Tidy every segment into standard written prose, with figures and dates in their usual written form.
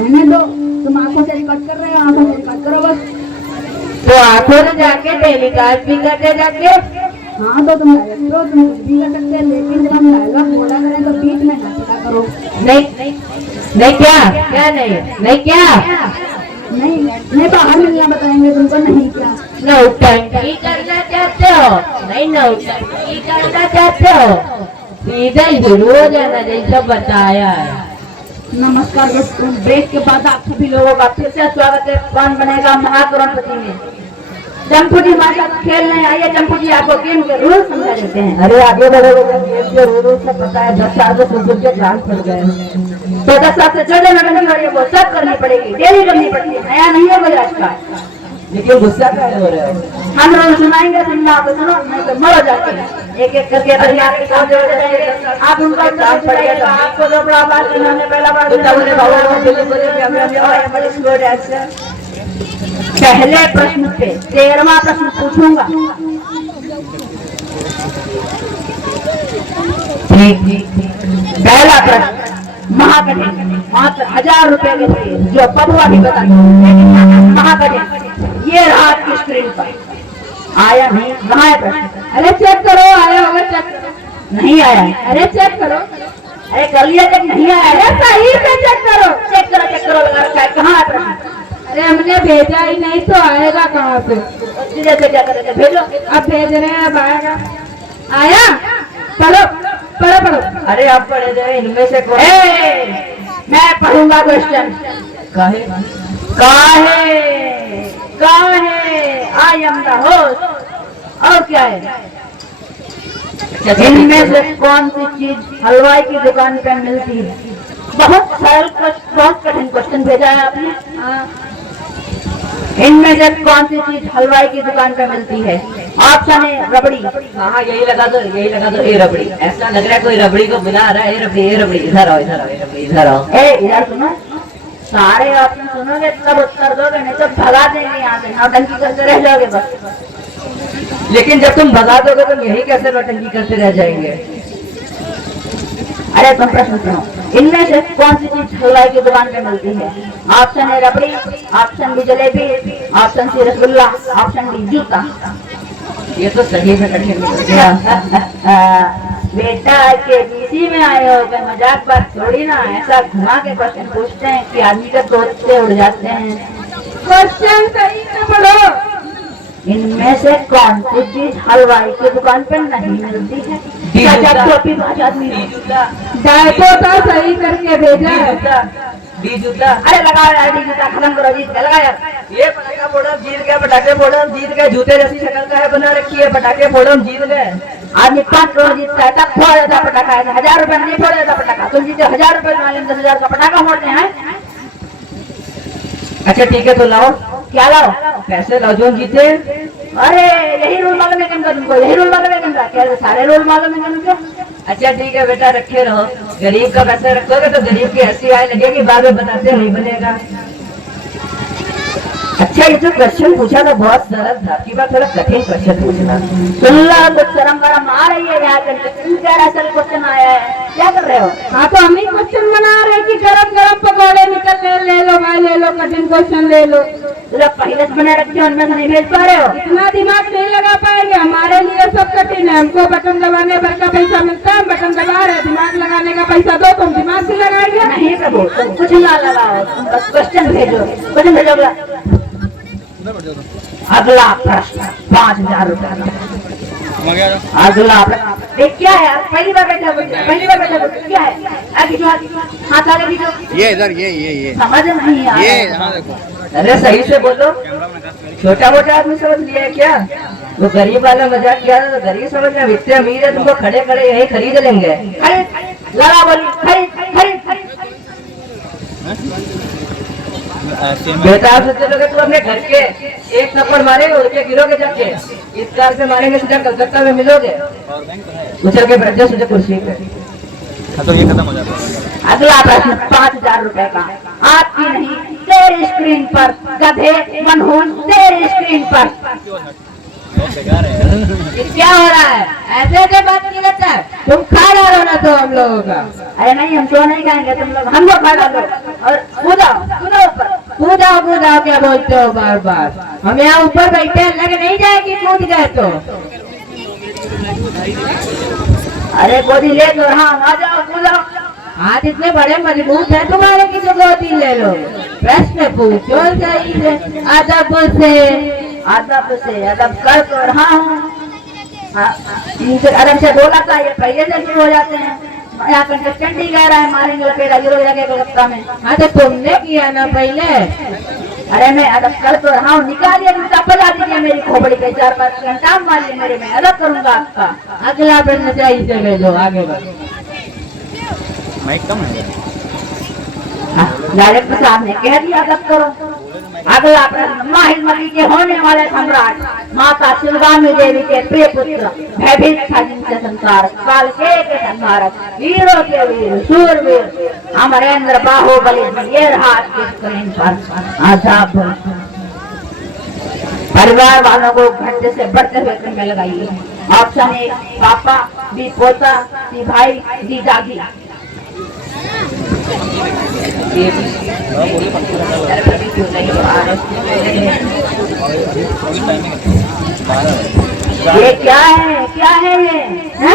रहने दो, तुम आंखों से रिकॉर्ड कर रहे हो, आंखों से रिकॉर्ड करो बस। तो आंखों से जाके टेलीकास्ट भी करते जाके। हाँ तो तुम डायरेक्टर हो, तुम कुछ भी कर सकते हैं, लेकिन जब हम डायलॉग बोला करें तो बीच में ना पता करो। नहीं नहीं क्या क्या नहीं क्या नहीं नहीं, बाहर मिलना बताएंगे तुमको, नहीं क्या नौटंकी करना चाहते हो? नहीं नौटंकी करना चाहते हो, सीधा शुरू हो जाना जैसा बताया है। नमस्कार दोस्तों, ब्रेक के बाद आप सभी लोगों का फिर से स्वागत है कौन बनेगा महाकरोड़पति में। चंपू जी हमारे साथ खेलने आइए। चंपू जी आपको गेम के रूल समझा देते हैं। अरे आगे बढ़ोगे, गेम के रूल से पता है, 10 साल से सुन के क्लास पड़ गए। तो 10 साल से जो नटंकी हो रही है वो सब करनी पड़ेगी, डेली करनी पड़ती है, नया नहीं है कोई आज का। लेकिन गुस्सा क्या हो रहा है? हम लोग सुनाएंगे, सुनना आप सुनो, नहीं तो मरो जाते हैं। एक एक करके आप उनका आपको जो बड़ा बात उन्होंने पहला बार पहले प्रश्न पे 13वां प्रश्न पूछूंगा। पहला प्रश्न महाकठिन, मात्र 1000 रुपए के लिए, जो पबुआ भी बता महाकठिन। ये रहा आपकी स्क्रीन पर, आया नहीं, कहाँ है प्रश्न? अरे चेक करो, आया होगा चेक। नहीं आया, अरे चेक करो, अरे कर लिया चेक, नहीं आया, अरे सही से चेक करो, चेक करो लगा रखा है, कहाँ है प्रश्न? अरे हमने भेजा ही नहीं तो आएगा कहाँ से? सीधे से क्या करेंगे, भेजो। अब भेज रहे हैं, अब आएगा। आया? पढ़ो पढ़ो पढ़ो। अरे आप पढ़े जाए, इनमें से कौन? मैं पढ़ूंगा क्वेश्चन। काहे आई एम द होस्ट। और क्या है? इनमें से कौन सी चीज हलवाई की दुकान पे मिलती है? बहुत सरल, बहुत कठिन क्वेश्चन भेजा है आपने। इनमें से कौन सी चीज हलवाई की दुकान पे मिलती है? ऑप्शन है रबड़ी। हाँ यही लगा दो, ये रबड़ी। ऐसा लग रहा है कोई रबड़ी को बुला रहा है। ये रबड़ी इधर आओ, इधर आओ। इधर सुनो, सारे ऑप्शन सुनोगे तब उत्तर दोगे, नहीं तो भगा देंगे यहाँ से, नौटंकी करते रह जाओगे बस। लेकिन जब तुम भगा दोगे तो यही कैसे नौटंकी करते रह जाएंगे? अरे तुम प्रश्न सुनो, इनमें से कौन सी चीज हलवाई की दुकान पे मिलती है? Option A rabri, option B jalebi, option C rasgulla, option D जूता। ये तो सही में कठिन हो गया। बेटा केबीसी में आए हो, गए मजाक बात थोड़ी ना, ऐसा घुमा के क्वेश्चन पूछते हैं कि आदमी का तोते उड़ जाते हैं। क्वेश्चन सही से पढ़ो। इनमें से कौन सी चीज हलवाई की दुकान पे नहीं मिलती है? डायपोटा सही करके भेजा है। डी जूता। अरे लगा डी जूता, खत्म करो, जीत गया, लगा यार। ये पटाखा फोड़ो जीत गए, पटाखे फोड़ो जीत गए, जूते जैसी शक्ल का है बना रखी है, पटाखे फोड़ो जीत गए। आदमी 5 करोड़ जीतता है तब फोड़ देता पटाखा, 1000 रुपए नहीं फोड़ देता पटाखा। तुम जीते 1000 रुपए, 10,000 का पटाखा फोड़ते हैं। अच्छा ठीक है, तो लाओ। क्या लाओ? पैसे लाओ जो जीते। अरे यही रूल मालूम है तुमको, यही रूल मालूम है तुमका? क्या सारे रूल मालूम है तुमको? अच्छा ठीक है बेटा, रखे रहो। गरीब का पैसा रखोगे तो गरीब की हंसी आए लगेगी, बाद में बताते नहीं बनेगा। अच्छा ये जो क्वेश्चन पूछा था बहुत सरल था, की बात थोड़ा कठिन क्वेश्चन पूछना। सुन लो, कुछ शर्म वरम आ रही है यहाँ पे? असल क्वेश्चन आया है, क्या कर रहे हो? हाँ तो हम ही क्वेश्चन बना रहे कि गरम गरम पकौड़े निकल ले लो भाई, ले लो कठिन क्वेश्चन ले लो। जब पहले से बना रखे हो उनमें से नहीं भेज पा रहे हो? इतना दिमाग नहीं लगा पाएंगे, हमारे लिए सब कठिन है। हमको बटन दबाने भर का पैसा मिलता है, बटन दबा रहे, दिमाग लगाने का पैसा दो, तुम दिमाग से लगाएंगे? नहीं प्रभु, तुम कुछ ना लगाओ, तुम बस क्वेश्चन भेजो, क्वेश्चन भेजोगे। अगला प्रश्न 5000 रुपए। अगला प्रश्न क्या है? पहली बार बैठा, क्या है? आगे जो हाथ आगे दीजो। ये इधर, ये समझ नहीं आ ये रहा। यहाँ देखो। अरे सही से बोलो, छोटा मोटा आदमी समझ लिया है क्या? वो गरीब वाला मजाक किया था तो गरीब समझ रहे, इतने अमीर है तुमको खड़े खड़े यही खरीद लेंगे। लगा बोली खरीद। बेटा आप सोचे लोगे तुम अपने घर के एक थप्पड़ मारेंगे, उड़ के गिरोगे जाके, इस कार से मारेंगे सीधा कलकत्ता में मिलोगे। उछल के बैठ जाओ सीधे कुर्सी पे। तो ये खत्म हो जाता है। अगला प्रश्न 5000 रुपए का, आपकी नहीं तेरी स्क्रीन पर, गधे मनहूस तेरी स्क्रीन पर। क्या हो रहा है? ऐसे बात की जाता है? तुम खा डालो ना तो हम लोगों का। अरे नहीं, हम तो नहीं खाएंगे, तुम लोग हमको खा डालो। और कूदाओ कूदाओ ऊपर। कूदाओ कूदाओ क्या बोलते हो बार बार? हम यहाँ ऊपर बैठे हैं, लग नहीं जाएगी कूद गए तो? अरे गोदी ले तो हाँ आ जाओ कूदाओ। हाथ इतने बड़े मजबूत है तुम्हारे की जो गोदी ले लो? प्रश्न पूछो सही से, अदब से। अदब कर तो रहा हूँ। इनसे अदब से बोला था, ये पहले से शुरू हो जाते हैं। यहाँ कंटेस्टेंट ही कह रहा है मारेंगे लपेटा गिरो जाके कलकत्ता में। हाँ तो तुमने किया ना पहले। अरे मैं अदब कर तो रहा हूँ, निकालिए जूता बजा दीजिए मेरी खोपड़ी पे, 4-5 घंटा मारिए मेरे में, अदब करूंगा आपका। अगला प्रश्न सही से भेजो, आगे बढ़ो। माइक कम है। डायरेक्टर साहब ने कह दिया अदब करो। अगला प्रश्न, माहिलमती के होने वाले सम्राट माता शिवगामी देवी के प्रिय पुत्र भयभीत था, जिनसे संसार काल के संहारक वीरों के वीर शूरवीर अमरेंद्र बाहुबली जी ये रहा आपकी स्क्रीन पर। आजाद परिवार वालों को घंटे से बढ़ते हुए क्रम में लगाइए। ऑप्शन ए पापा, बी पोता, सी भाई, डी दादी। ये क्या है, क्या है ये?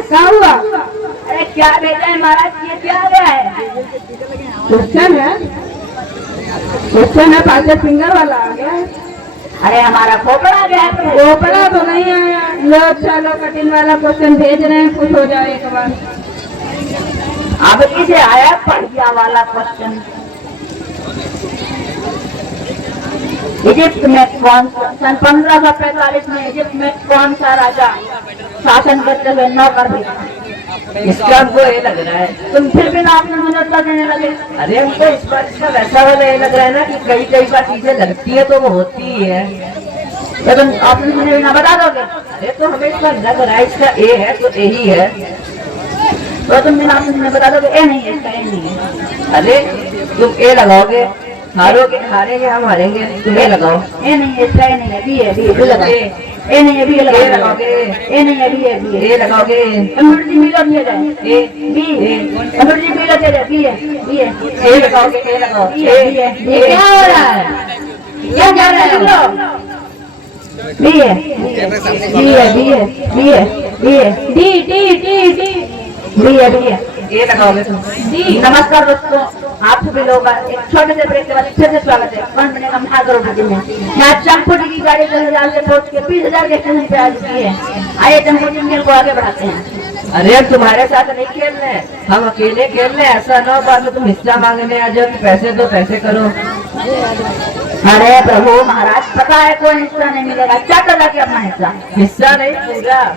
क्या हुआ? अरे क्या बेटा है महाराज, ये क्या गया है? क्वेश्चन है, क्वेश्चन है, 5 फिंगर वाला आ गया है। अरे हमारा खोपड़ा गया है। खोपड़ा तो नहीं आया। लो चलो कठिन वाला क्वेश्चन भेज रहे हैं, कुछ हो जाए एक बार। अब किसे आया बढ़िया वाला क्वेश्चन? इजिप्ट में कौन सन 1545 में इजिप्ट में कौन सा राजा शासन करते हुए नौकर भी? इसका हमको ये लग रहा है। तुम फिर भी नाम में मुझे देने लगे। अरे हमको इस बार इसका वैसा वाला ये लग रहा है ना कि कई बार चीजें लगती है तो वो होती ही है। तो तुम ऑप्शन मुझे ना बता दोगे? अरे तो हमें इसका लग रहा है, इसका ए है तो ए ही है। तो तुम बिना ऑप्शन में बता दोगे ए नहीं है, इसका ए नहीं है। अरे तुम ए लगाओगे, हारोगे, हारेंगे हम, हारेंगे, तुम ए लगाओ। ए नहीं है, इसका ए नहीं है, बी है, बी लगाओ। ए नहीं है, बी लगाओगे। ए नहीं है, बी है, बी है। ए लगाओगे। कंप्यूटर जी मिलो दिया जाए। ए बी है, कंप्यूटर जी मिलो दिया जाए। बी है, बी है। ए लगाओगे, ए लगाओ। बी है, बी है। ये क्या हो रहा है? क्या कर रहे हो? बी है, बी है, बी है, बी है, बी है, बी है, D D D D B है, बी है। ए लगाओगे तुम। नमस्कार दोस्तों, आप सभी लोग एक छोटे से ब्रेक के बाद फिर से स्वागत है 1 मिनट हम हाजिर हो चुके हैं। यहाँ टेम्पो की गाड़ी 10,000 से पहुंच के 20,000 के स्टेशन पे आ चुकी है। आइए टेम्पो इंजन को आगे बढ़ाते हैं। अरे अब तुम्हारे साथ नहीं खेलने, हम अकेले खेलने। ऐसा ना हो बाद में तुम हिस्सा मांगने आ जाओ कि पैसे दो, पैसे करो। अरे प्रभु महाराज, पता है कोई हिस्सा नहीं मिलेगा, क्या कर के अपना हिस्सा? हिस्सा नहीं पूरा।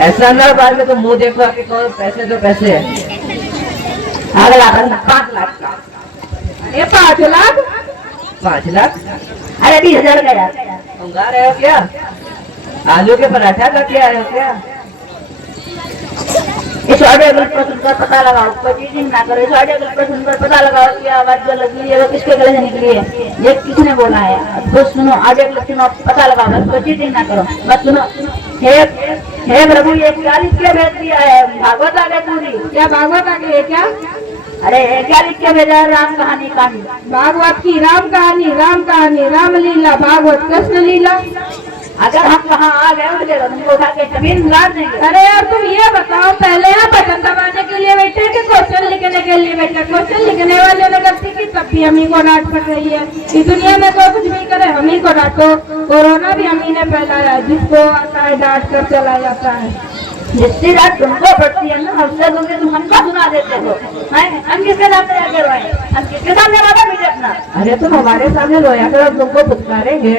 ऐसा ना हो बाद में तुम मुंह देखो कि कहो पैसे दो, पैसे। अगला प्रश्न 5 लाख का। ये 5 लाख? 5 लाख? अरे 20,000 का यार। मंगा रहे हो क्या? आलू के पराठा का क्या आए हो क्या? इस ऑडियो क्लिप को सुनकर पता लगाओ, कोई चीटिंग ना करो। इस ऑडियो क्लिप को सुनकर पता लगाओ कि आवाज जो लगी है वो किसके गले से निकली है, ये किसने बोला है। तो सुनो, ऑडियो क्लिप सुनो, पता लगाओ, बस कोई चीटिंग ना करो, बस सुनो। हे प्रभु, ये 40 के भेज दिया है, भागवत आ गई पूरी। क्या भागवत आ गई है क्या? अरे 40 के भेजा है, राम कहानी कहानी, भागवत की राम कहानी, रामलीला, भागवत कृष्ण लीला। अगर हम कहाँ आ गए उठे तो तुमको उठा के जमीन गाड़ देंगे। अरे यार तुम ये बताओ, पहले यहाँ बटन दबाने के लिए बैठे कि क्वेश्चन लिखने के लिए बैठे? क्वेश्चन लिखने वाले ने गलती की तब भी हम ही को डांट पड़ रही है। इस दुनिया में कोई कुछ भी करे हम ही को डांटो। कोरोना भी हम ही ने फैलाया, जिसको आता है डांट कर चला जाता है। जिसकी रात तुमको पड़ती है ना, हमसे दूंगे तुम हमको सुना देते हो। हम किसके सामने जाके रोए? हम किसके सामने वादा भी अपना? अरे तुम हमारे सामने रोया करो, तुमको पुचकारेंगे।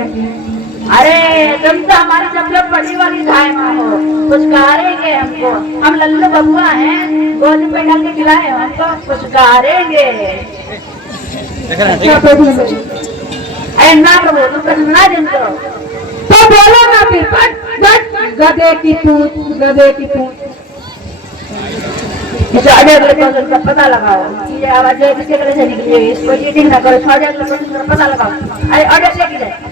अरे तुम तो हमारी सबसे बड़ी वाली धाय हो, पुचकारेंगे हमको। हम लल्लू बबुआ हैं, गोद पे डाल के खिलाए, हमको पुचकारेंगे। अरे ना प्रभु, तुम तो सुना जिनको तो बोलो ना फिर, गधे की पूछ, गधे की पूछ। इस ऑडियो क्लिप का पता लगाओ, ये आवाज किसके गले से निकली है, इसको चीटिंग ना करो। ऑडियो क्लिप का पता लगाओ। अरे ऑडियो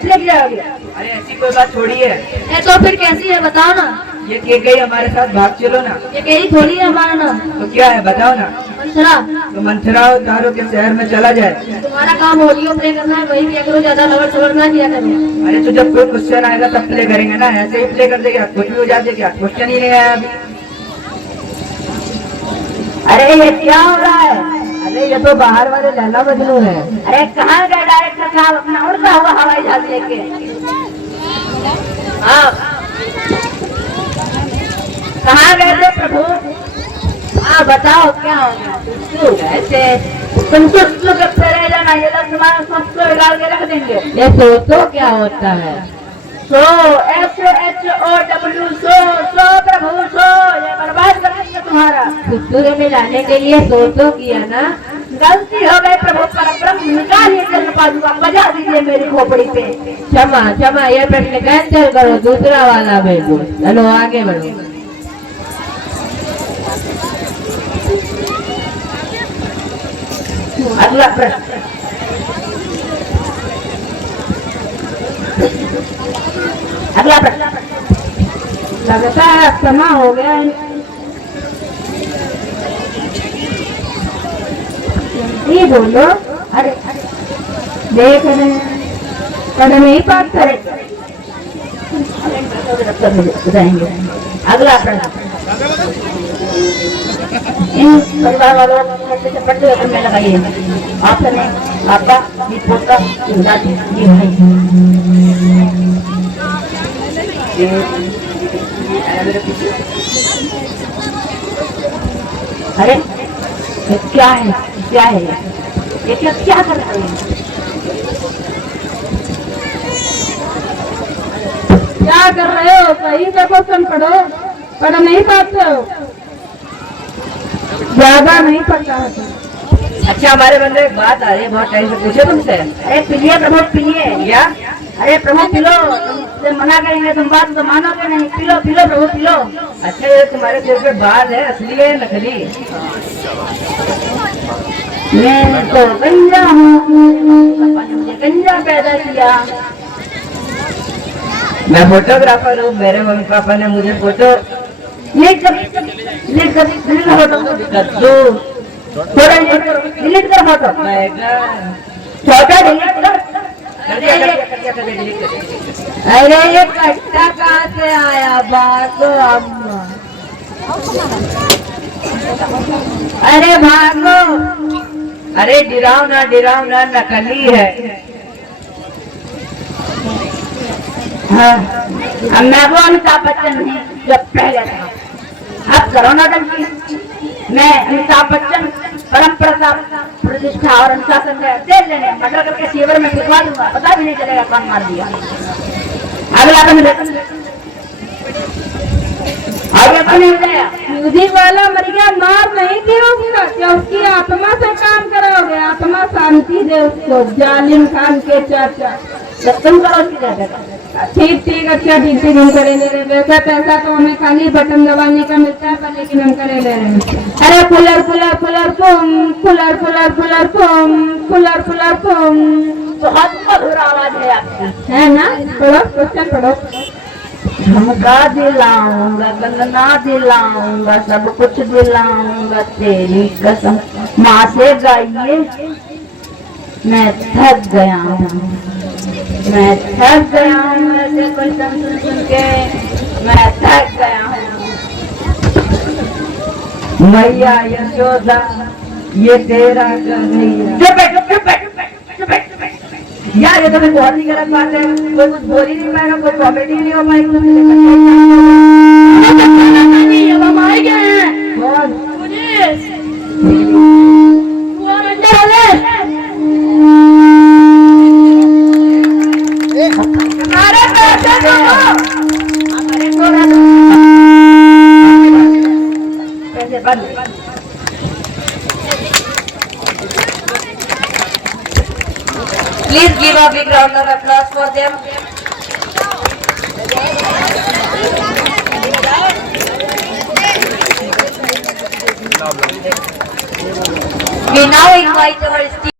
लेके जाओगे। अरे ऐसी कोई बात छोड़ी है। तो फिर कैसी है बताओ ना। ये के गई हमारे साथ, भाग चलो ना। ये कहीं थोड़ी है हमारा नाम। तो क्या है बताओ ना। मंथरा तो मंथरा उतारो के शहर में चला जाए। तुम्हारा काम ऑडियो प्ले करना है, वही किया करो, ज्यादा लवर सवर ना किया करो। अरे तो जब कोई क्वेश्चन आएगा तब प्ले करेंगे ना, ऐसे ही प्ले कर देगा कुछ भी हो जाते क्या, क्वेश्चन ही नहीं आया अभी। अरे ये क्या हो रहा है? अरे ये तो बाहर वाले लैला मजनू है। अरे कहाँ गए डायरेक्टर साहब अपना उड़ता हुआ हवाई जहाज लेके? हाँ कहाँ गए थे प्रभु? हाँ बताओ क्या हो गया? ऐसे तुम सुस्त करते रह जाना, ये लोग तुम्हारा सुस्त को डाल के रख देंगे। ये तो क्या होता है? सो SOW सो प्रभु सो, ये बर्बाद कर देंगे तुम्हारा। कुत्तू में लाने के लिए तो किया ना। गलती हो गई प्रभु, परब्रह्म निकालिए जल पादुका, बजा दीजिए मेरी खोपड़ी पे। क्षमा क्षमा, ये प्रश्न कैंसिल करो, दूसरा वाला भेजो। चलो आगे बढ़ो। अगला प्रश्न, अगला प्रश्न। लगता है अब समा हो गया है। ये बोलो। अरे देख रहे हैं, कदम ही बात करे। बताएंगे। अगला प्रश्न, इन परिवार वालों से पढ़ते हुए में लगाइए। ऑप्शन है आपका, ये पोता, ये दादी, ये भाई। अरे ये क्या है, क्या है ये क्या कर रहे हैं? क्या कर रहे हो? सही से क्वेश्चन पढ़ो, पढ़ नहीं पाते हो, ज्यादा नहीं पढ़ता है। अच्छा हमारे बंदे एक बात आ रही है, बहुत टाइम से पूछे तुमसे। अरे पिलिए प्रभु पिलिए। क्या? अरे प्रभु पिलो, तुमसे मना करेंगे तुम बात तो मानोगे नहीं। पिलो पिलो प्रभु पिलो। अच्छा ये तुम्हारे सिर पे बाल है, असली है नकली? मैं तो गंजा हूँ, पापा ने मुझे गंजा पैदा किया। मैं फोटोग्राफर हूँ, मेरे मम्मी पापा ने मुझे फोटो डिलीट कर फोटो, कद्दू डिलीट कर फोटो, बैगन छोटा डिलीट कर। कर दिया, डिलीट कर दिया। अरे ये कट्टा कहाँ से आया? बात अम्मा, अरे भागो। अरे डिराव ना नकली है। हाँ अब मैं वो अमिताभ बच्चन नहीं जो पहले था। अब करो ना डंकी। मैं अमिताभ बच्चन परंपरा प्रतिष्ठा और अनुशासन में तेल लेने मर्डर करके सीवर में फिरवा दूंगा, पता भी नहीं चलेगा कौन मार दिया। अगला कौन? आगे कौन हो गया? म्यूजिक वाला मर गया, मार नहीं थी उसका, क्या उसकी आत्मा से काम कराओगे? आत्मा शांति दे उसको, जालिम खान के चाचा। तुम करो उसकी जगह। ठीक ठीक, अच्छा ठीक ठीक, हम करे ले रहे। वैसा पैसा तो हमें खाली बटन दबाने का मिलता है, पर लेकिन हम करे ले रहे हैं। अरे कूलर कूलर कूलर फूम, कूलर कूलर कूलर फूम, कूलर कूलर फूम। बहुत मधुर आवाज है आपकी, है ना? पढ़ो क्वेश्चन पढ़ो। झुमका दिलाऊंगा, कंगना दिलाऊंगा, सब कुछ दिलाऊंगा तेरी कसम। माँ से गाइए, मैं थक गया हूँ, मैं थक गया हूँ, ऐसे क्वेश्चन सुन के मैं थक गया हूँ। मैया यशोदा ये तेरा कन्हैया। यार ये तो मैं बहुत ही गलत बात है, कोई कुछ बोल ही नहीं पाएगा, कोई कॉमेडी नहीं हो पाएगी। अब हम आए गए हैं। कौन? पुलिस। तू और अंदर हो गए। हमारे पैसे दो, हमारे को ना दो। पैसे बंद। Please give a big round of applause for them. We now invite our